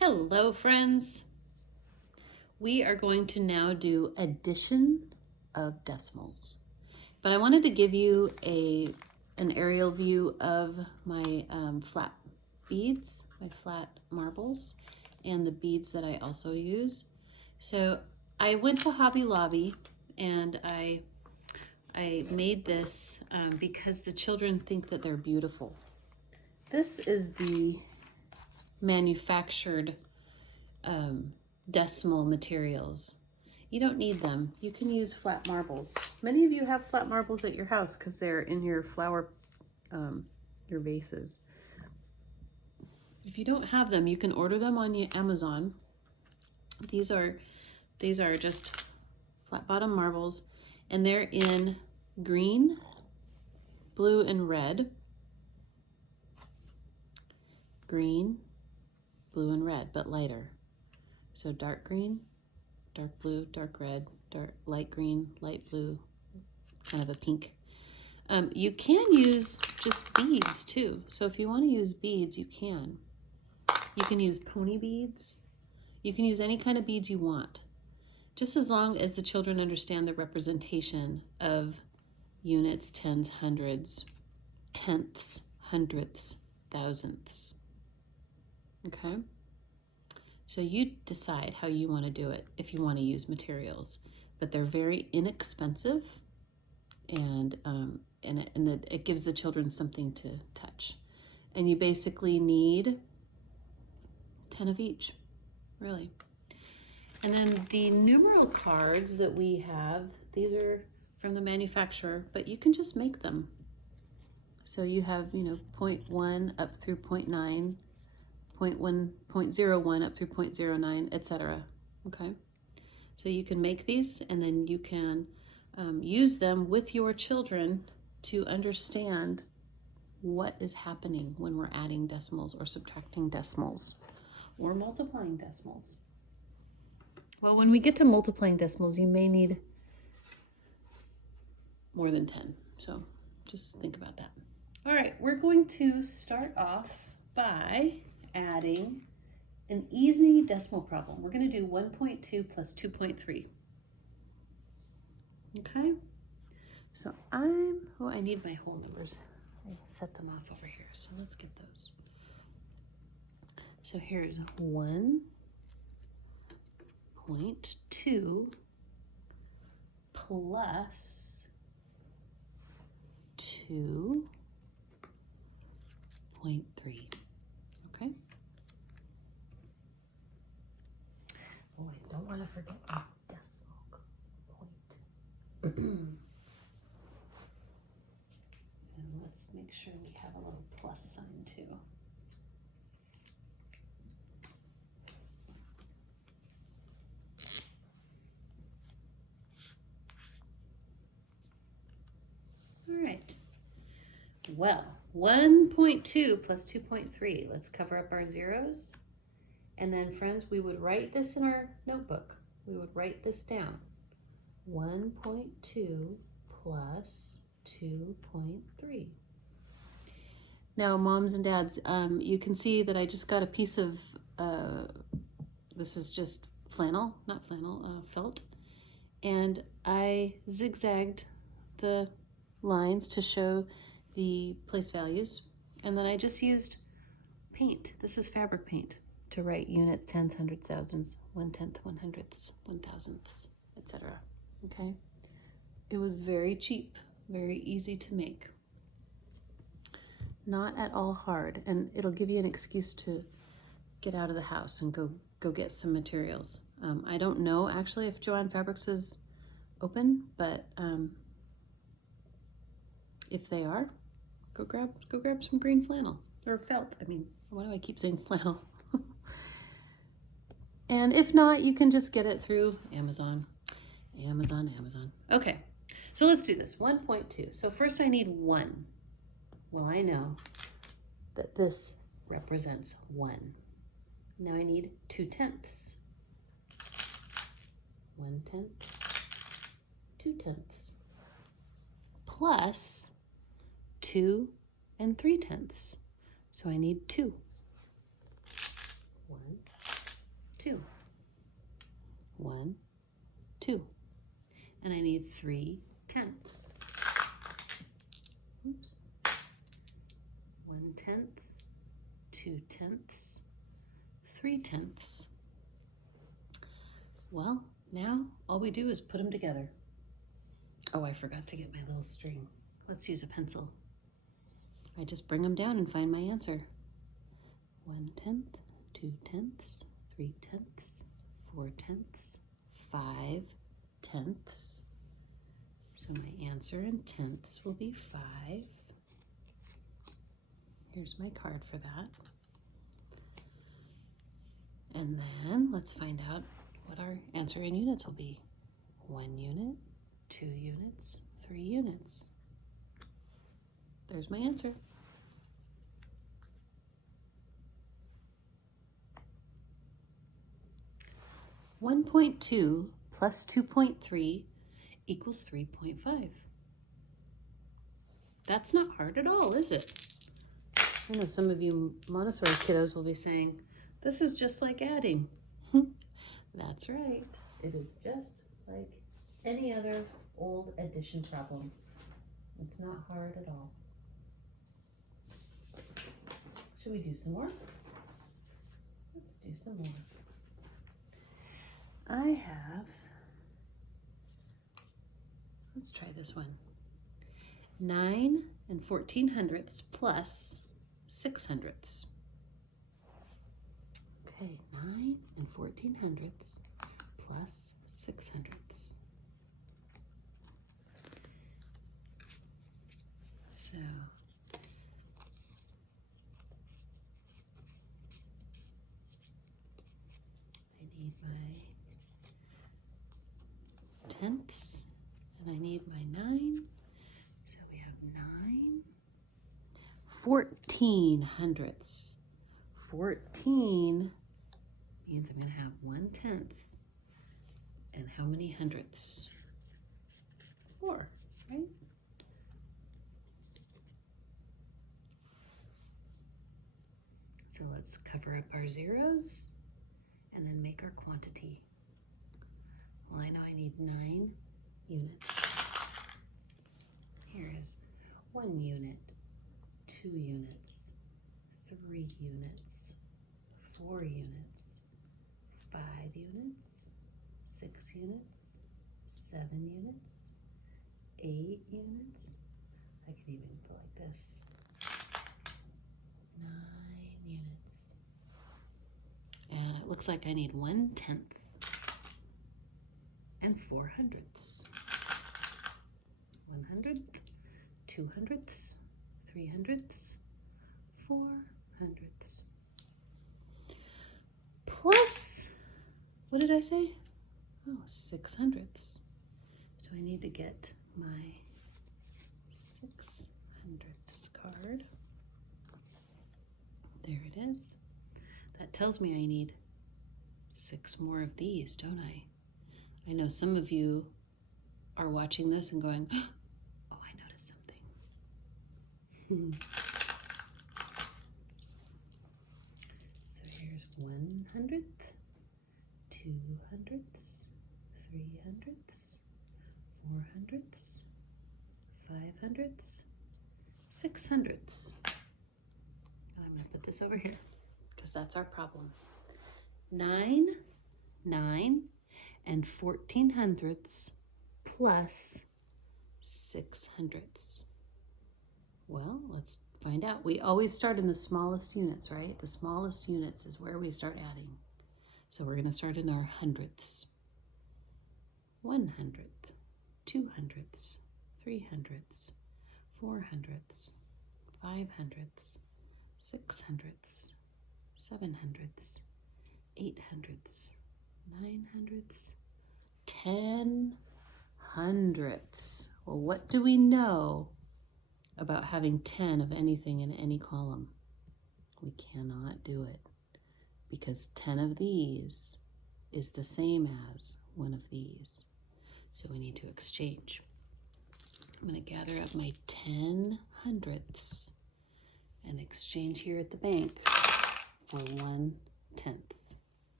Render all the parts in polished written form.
Hello, friends. We are going to now do addition of decimals. But I wanted to give you an aerial view of my flat beads, my flat marbles, and the beads that I also use. So I went to Hobby Lobby and I made this because the children think that they're beautiful. This is the manufactured decimal materials. You don't need them. You can use flat marbles. Many of you have flat marbles at your house because they're in your flower, your vases. If you don't have them, you can order them on Amazon. These are just flat bottom marbles, and they're in green, blue, and red. Green, blue, and red, but lighter. So dark green, dark blue, dark red, light green, light blue, kind of a pink. You can use just beads too. So if you want to use beads, you can. You can use pony beads. You can use any kind of beads you want, just as long as the children understand the representation of units, tens, hundreds, tenths, hundredths, thousandths. Okay? So you decide how you want to do it if you want to use materials, but they're very inexpensive, and it gives the children something to touch. And you basically need 10 of each, really. And then the numeral cards that we have, these are from the manufacturer, but you can just make them. So you have, 0.1 up through 0.9, 0.1, 0.01 up through 0.09, etc. Okay, so you can make these, and then you can use them with your children to understand what is happening when we're adding decimals or subtracting decimals or multiplying decimals. Well, when we get to multiplying decimals, you may need more than 10. So just think about that. All right, we're going to start off by adding an easy decimal problem. We're going to do 1.2 plus 2.3. Okay, so I need my whole numbers. I set them off over here, so let's get those. So here's 1.2 plus 2.3. Okay. Oh, I don't want to forget the decimal point. And let's make sure we have a little plus sign too. All right. Well, 1.2 plus 2.3. Let's cover up our zeros. And then, friends, we would write this in our notebook. We would write this down. 1.2 plus 2.3. Now, moms and dads, you can see that I just got a piece of, this is just flannel, not flannel, felt. And I zigzagged the lines to show the place values. And then I just used paint. This is fabric paint to write units, tens, hundreds, thousands, 1/10, 100ths, 1,000ths, etc. Okay? It was very cheap, very easy to make. Not at all hard, and it'll give you an excuse to get out of the house and go get some materials. I don't know actually if Jo-Ann Fabrics is open, but if they are, go grab some green flannel or felt. I mean, why do I keep saying flannel? And if not, you can just get it through Amazon. Okay, so let's do this. 1.2. So first I need 1. Well, I know that this represents 1. Now I need 2/10. 1/10, 2/10, plus 2 and 3/10. So I need 2. 1, 2. And I need 3/10. Oops. 1/10, 2/10, 3/10. Well, now all we do is put them together. Oh, I forgot to get my little string. Let's use a pencil. I just bring them down and find my answer. 1/10, 2/10, 3/10, 4/10, 5/10. So my answer in tenths will be 5. Here's my card for that. And then let's find out what our answer in units will be. 1 unit, 2 units, 3 units. There's my answer. (1.2 plus 2.3 equals 3.5. That's not hard at all, is it? I know some of you Montessori kiddos will be saying, this is just like adding. That's right. It is just like any other old addition problem. It's not hard at all. Should we do some more? Let's do some more. Let's try this one. 9 14/100 plus 6/100. Okay, 9 14/100 plus 6/100. So I need my tenths and I need my 9. So we have 9 14/100. 14 means I'm going to have 1/10. And how many hundredths? 4, right? So let's cover up our zeros and then make our quantity. Well, I know I need 9 units. Here is 1 unit, 2 units, 3 units, 4 units, 5 units, 6 units, 7 units, 8 units. I can even go like this. 9 units. And it looks like I need 1/10 and 4/100. 100, 2/100, 3/100, 4/100. Plus, what did I say? Oh, 6/100. So I need to get my 6/100 card. There it is. That tells me I need 6 more of these, don't I? I know some of you are watching this and going, oh, I noticed something. So here's 1/100, 2/100, 3/100, 4/100, 5/100, 6/100. And I'm going to put this over here because that's our problem. 9 14/100 plus 6/100. Well, let's find out. We always start in the smallest units, right? The smallest units is where we start adding. So we're going to start in our hundredths. 1/100, 2/100, 3/100, 4/100, 5/100, 6/100, 7/100, 8/100, 9/100, 10/100. Well, what do we know about having 10 of anything in any column? We cannot do it because 10 of these is the same as 1 of these. So we need to exchange. I'm going to gather up my 10/100 and exchange here at the bank for 1/10.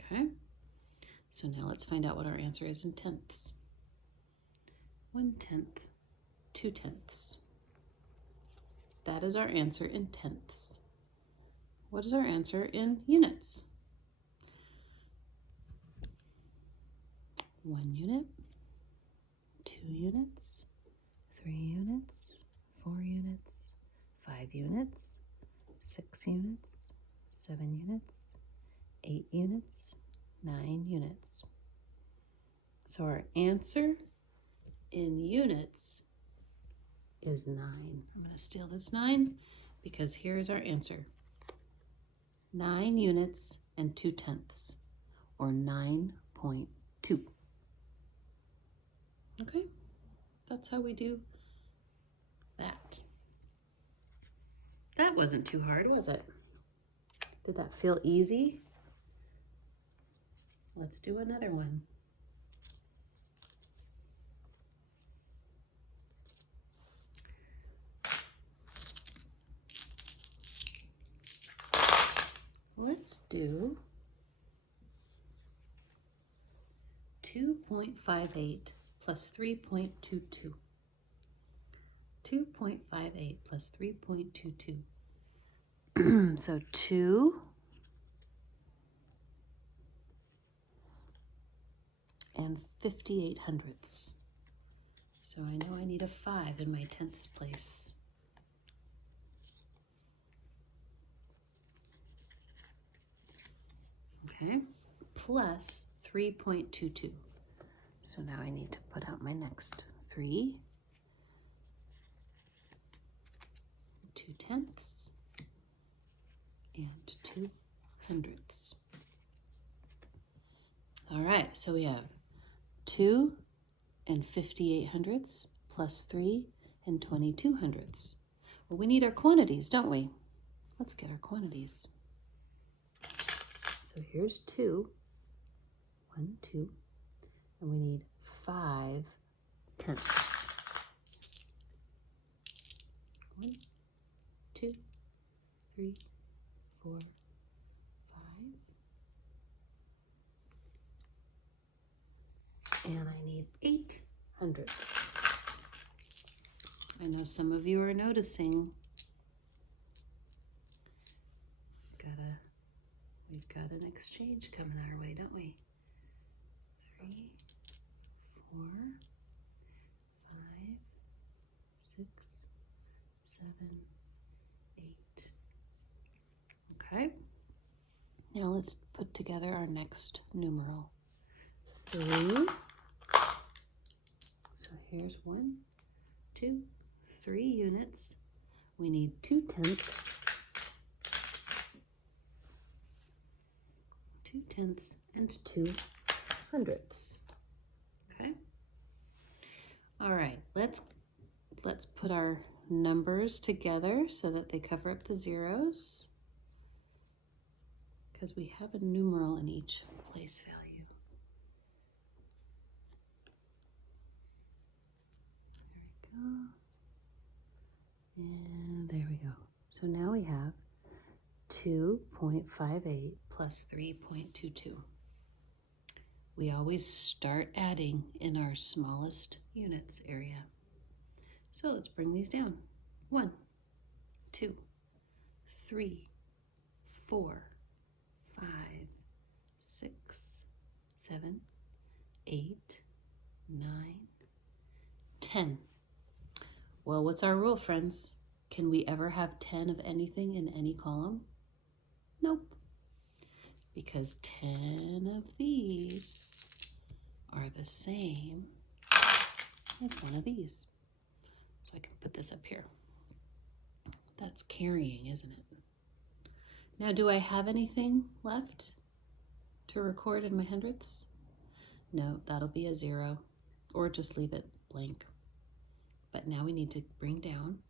Okay, So now let's find out what our answer is in tenths. 1/10, 2/10. That is our answer in tenths. What is our answer in units? 1 unit, 2 units, 3 units, 4 units, 5 units, 6 units, 7 units, 8 units, 9 units. So our answer in units is 9. I'm going to steal this 9 because here's our answer. 9 units and 2/10, or 9.2. Okay, that's how we do that. That wasn't too hard, was it? Did that feel easy? Let's do another one. Let's do 2.58 plus 3.22. 2.58 plus 3.22. So 2 and 58/100. So I know I need a 5 in my tenths place. Okay, plus 3.22. So now I need to put out my next 3, 2/10, and 2/100. All right, so we have 2 and 58/100 plus 3 and 22/100. Well, we need our quantities, don't we? Let's get our quantities. So here's 2, 1, 2, and we need 5/10. 1, 2, 3, 4, 5. And I need 8/100. I know some of you are noticing. We've got an exchange coming our way, don't we? 3, 4, 5, 6, 7, 8. Okay. Now let's put together our next numeral. 3. So here's 1, 2, 3 units. We need 2/10. 2/10 and 2/100. Okay. All right. Let's put our numbers together so that they cover up the zeros, because we have a numeral in each place value. There we go. And there we go. So now we have 2.58 plus 3.22. We always start adding in our smallest units area. So let's bring these down. 1, 2, 3, 4, 5, 6, 7, 8, 9, 10. Well, what's our rule, friends? Can we ever have 10 of anything in any column? Nope. Because 10 of these are the same as one of these. So I can put this up here. That's carrying, isn't it? Now, do I have anything left to record in my hundredths? No, that'll be a 0, or just leave it blank. But now we need to bring down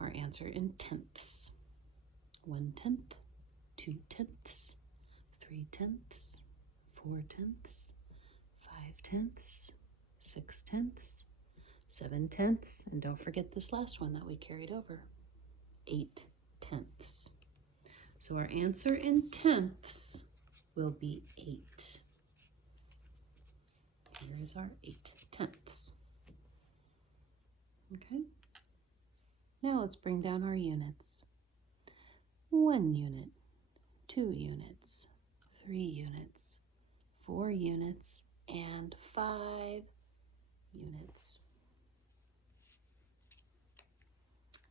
our answer in tenths. 1/10, 2/10, 3/10, 4/10, 5/10, 6/10, 7/10, and don't forget this last one that we carried over, 8/10. So our answer in tenths will be 8. Here is our 8/10. Okay. Now let's bring down our units. 1 unit, 2 units, 3 units, 4 units, and 5 units.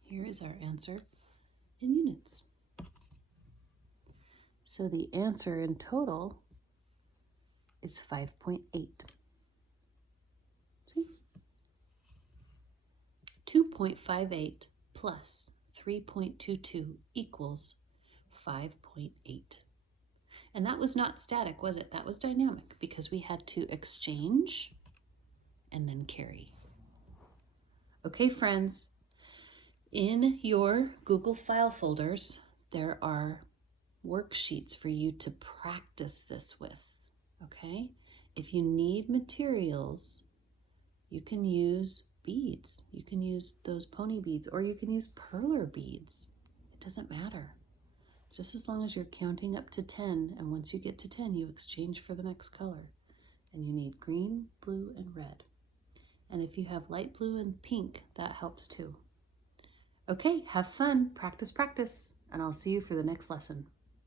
Here is our answer in units. So the answer in total is 5.8. See? 2.58 plus 3.22 equals 5.8. And that was not static, was it? That was dynamic because we had to exchange and then carry. Okay, friends, in your Google file folders, there are worksheets for you to practice this with, okay? If you need materials, you can use beads. You can use those pony beads, or you can use perler beads. It doesn't matter. Just as long as you're counting up to 10, and once you get to 10, you exchange for the next color. And you need green, blue, and red. And if you have light blue and pink, that helps too. Okay, have fun, practice, practice, and I'll see you for the next lesson.